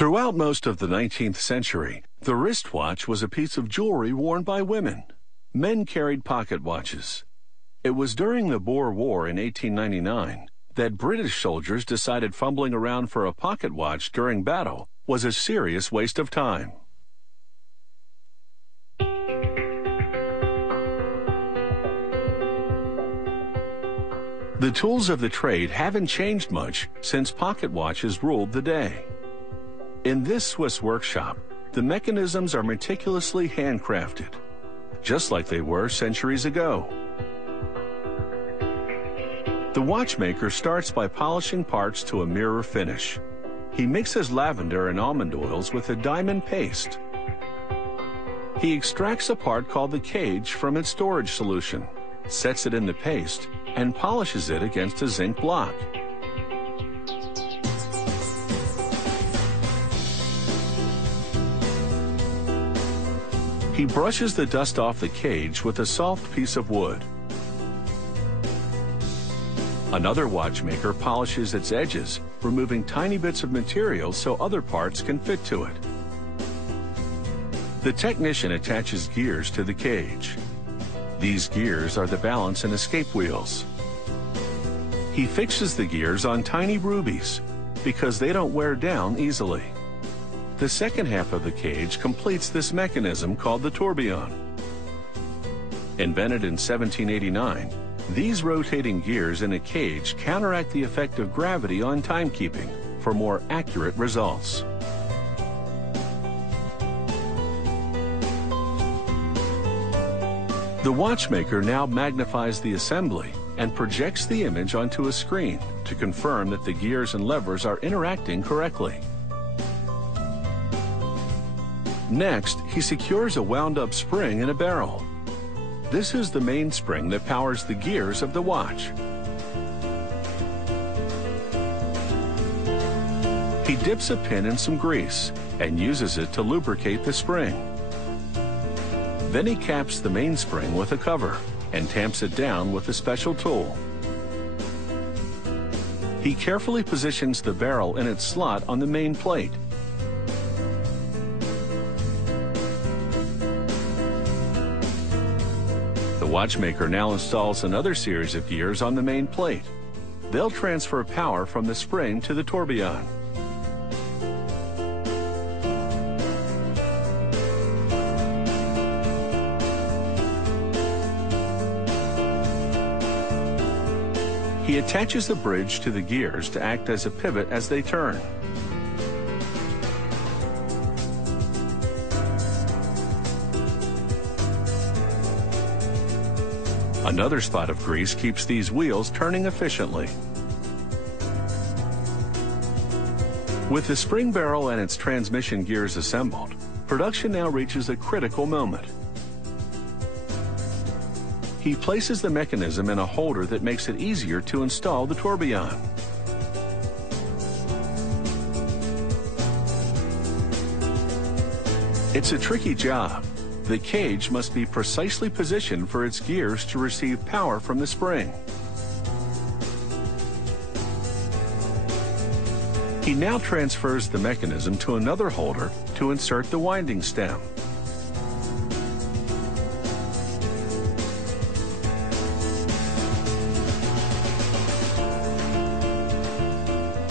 Throughout most of the 19th century, the wristwatch was a piece of jewelry worn by women. Men carried pocket watches. It was during the Boer War in 1899 that British soldiers decided fumbling around for a pocket watch during battle was a serious waste of time. The tools of the trade haven't changed much since pocket watches ruled the day. In this Swiss workshop, the mechanisms are meticulously handcrafted, just like they were centuries ago. The watchmaker starts by polishing parts to a mirror finish. He mixes lavender and almond oils with a diamond paste. He extracts a part called the cage from its storage solution, sets it in the paste, and polishes it against a zinc block. He brushes the dust off the cage with a soft piece of wood. Another watchmaker polishes its edges, removing tiny bits of material so other parts can fit to it. The technician attaches gears to the cage. These gears are the balance and escape wheels. He fixes the gears on tiny rubies because they don't wear down easily. The second half of the cage completes this mechanism called the tourbillon. Invented in 1789, these rotating gears in a cage counteract the effect of gravity on timekeeping for more accurate results. The watchmaker now magnifies the assembly and projects the image onto a screen to confirm that the gears and levers are interacting correctly. Next, he secures a wound-up spring in a barrel. This is the mainspring that powers the gears of the watch. He dips a pin in some grease and uses it to lubricate the spring. Then he caps the mainspring with a cover and tamps it down with a special tool. He carefully positions the barrel in its slot on the main plate. The watchmaker now installs another series of gears on the main plate. They'll transfer power from the spring to the tourbillon. He attaches the bridge to the gears to act as a pivot as they turn. Another spot of grease keeps these wheels turning efficiently. With the spring barrel and its transmission gears assembled, production now reaches a critical moment. He places the mechanism in a holder that makes it easier to install the tourbillon. It's a tricky job. The cage must be precisely positioned for its gears to receive power from the spring. He now transfers the mechanism to another holder to insert the winding stem.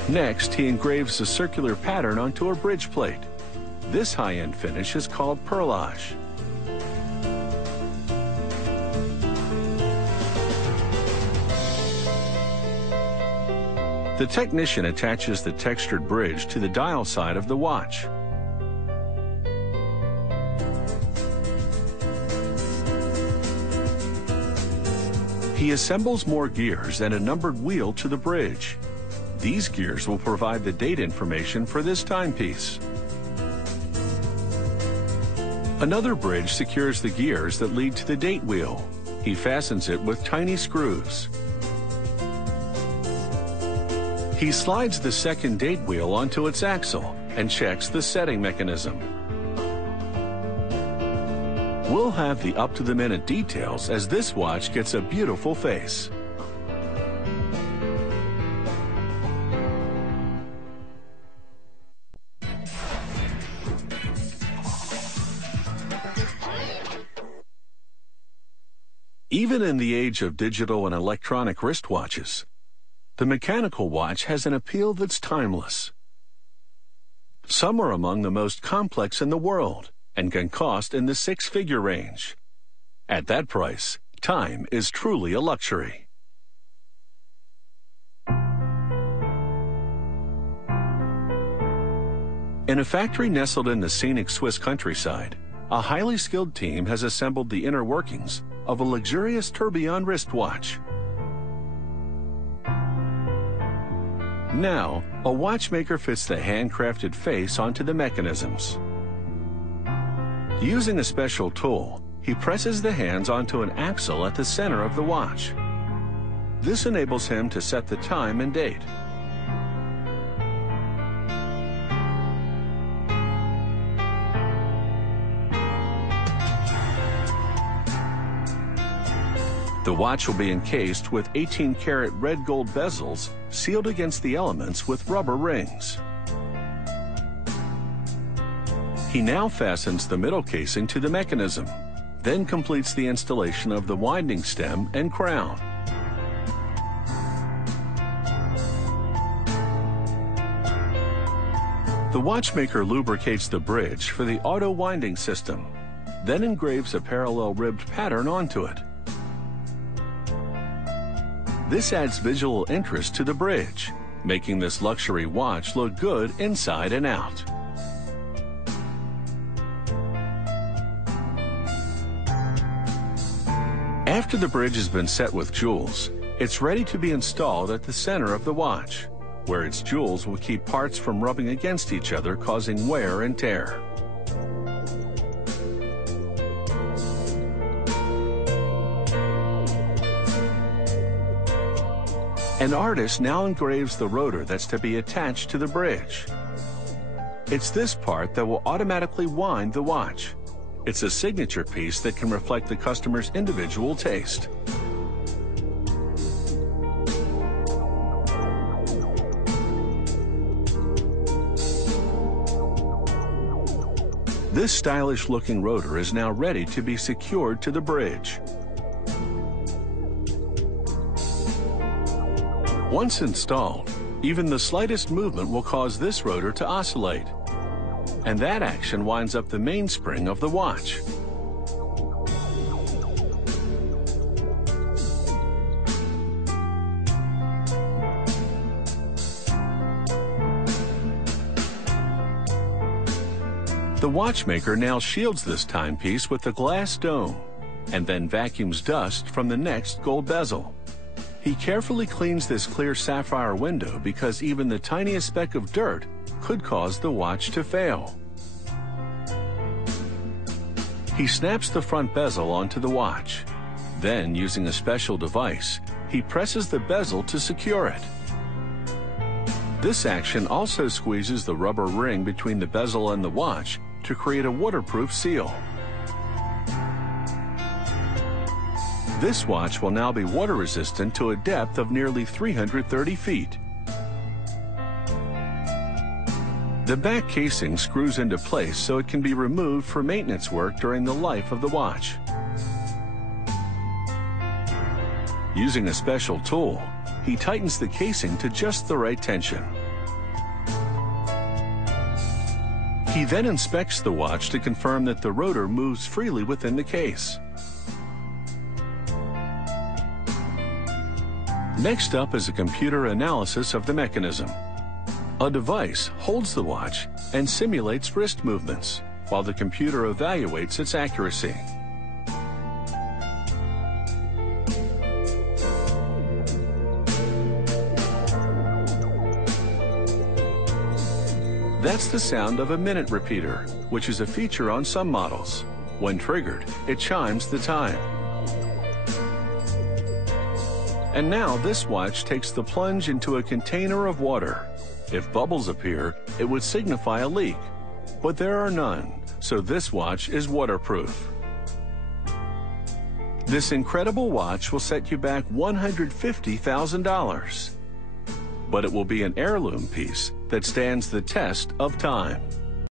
Next, he engraves a circular pattern onto a bridge plate. This high-end finish is called perlage. The technician attaches the textured bridge to the dial side of the watch. He assembles more gears and a numbered wheel to the bridge. These gears will provide the date information for this timepiece. Another bridge secures the gears that lead to the date wheel. He fastens it with tiny screws. He slides the second date wheel onto its axle and checks the setting mechanism. We'll have the up-to-the-minute details as this watch gets a beautiful face. Even in the age of digital and electronic wristwatches, the mechanical watch has an appeal that's timeless. Some are among the most complex in the world and can cost in the six-figure range. At that price, time is truly a luxury. In a factory nestled in the scenic Swiss countryside, a highly skilled team has assembled the inner workings of a luxurious tourbillon wristwatch. Now, a watchmaker fits the handcrafted face onto the mechanisms. Using a special tool, he presses the hands onto an axle at the center of the watch. This enables him to set the time and date. The watch will be encased with 18-karat red gold bezels sealed against the elements with rubber rings. He now fastens the middle casing to the mechanism, then completes the installation of the winding stem and crown. The watchmaker lubricates the bridge for the auto winding system, then engraves a parallel ribbed pattern onto it. This adds visual interest to the bridge, making this luxury watch look good inside and out. After the bridge has been set with jewels, it's ready to be installed at the center of the watch, where its jewels will keep parts from rubbing against each other, causing wear and tear. An artist now engraves the rotor that's to be attached to the bridge. It's this part that will automatically wind the watch. It's a signature piece that can reflect the customer's individual taste. This stylish-looking rotor is now ready to be secured to the bridge. Once installed, even the slightest movement will cause this rotor to oscillate, and that action winds up the mainspring of the watch. The watchmaker now shields this timepiece with a glass dome, and then vacuums dust from the next gold bezel. He carefully cleans this clear sapphire window because even the tiniest speck of dirt could cause the watch to fail. He snaps the front bezel onto the watch. Then, using a special device, he presses the bezel to secure it. This action also squeezes the rubber ring between the bezel and the watch to create a waterproof seal. This watch will now be water resistant to a depth of nearly 330 feet. The back casing screws into place so it can be removed for maintenance work during the life of the watch. Using a special tool, he tightens the casing to just the right tension. He then inspects the watch to confirm that the rotor moves freely within the case. Next up is a computer analysis of the mechanism. A device holds the watch and simulates wrist movements, while the computer evaluates its accuracy. That's the sound of a minute repeater, which is a feature on some models. When triggered, it chimes the time. And now this watch takes the plunge into a container of water. If bubbles appear, it would signify a leak, but there are none, so this watch is waterproof. This incredible watch will set you back $150,000, but it will be an heirloom piece that stands the test of time.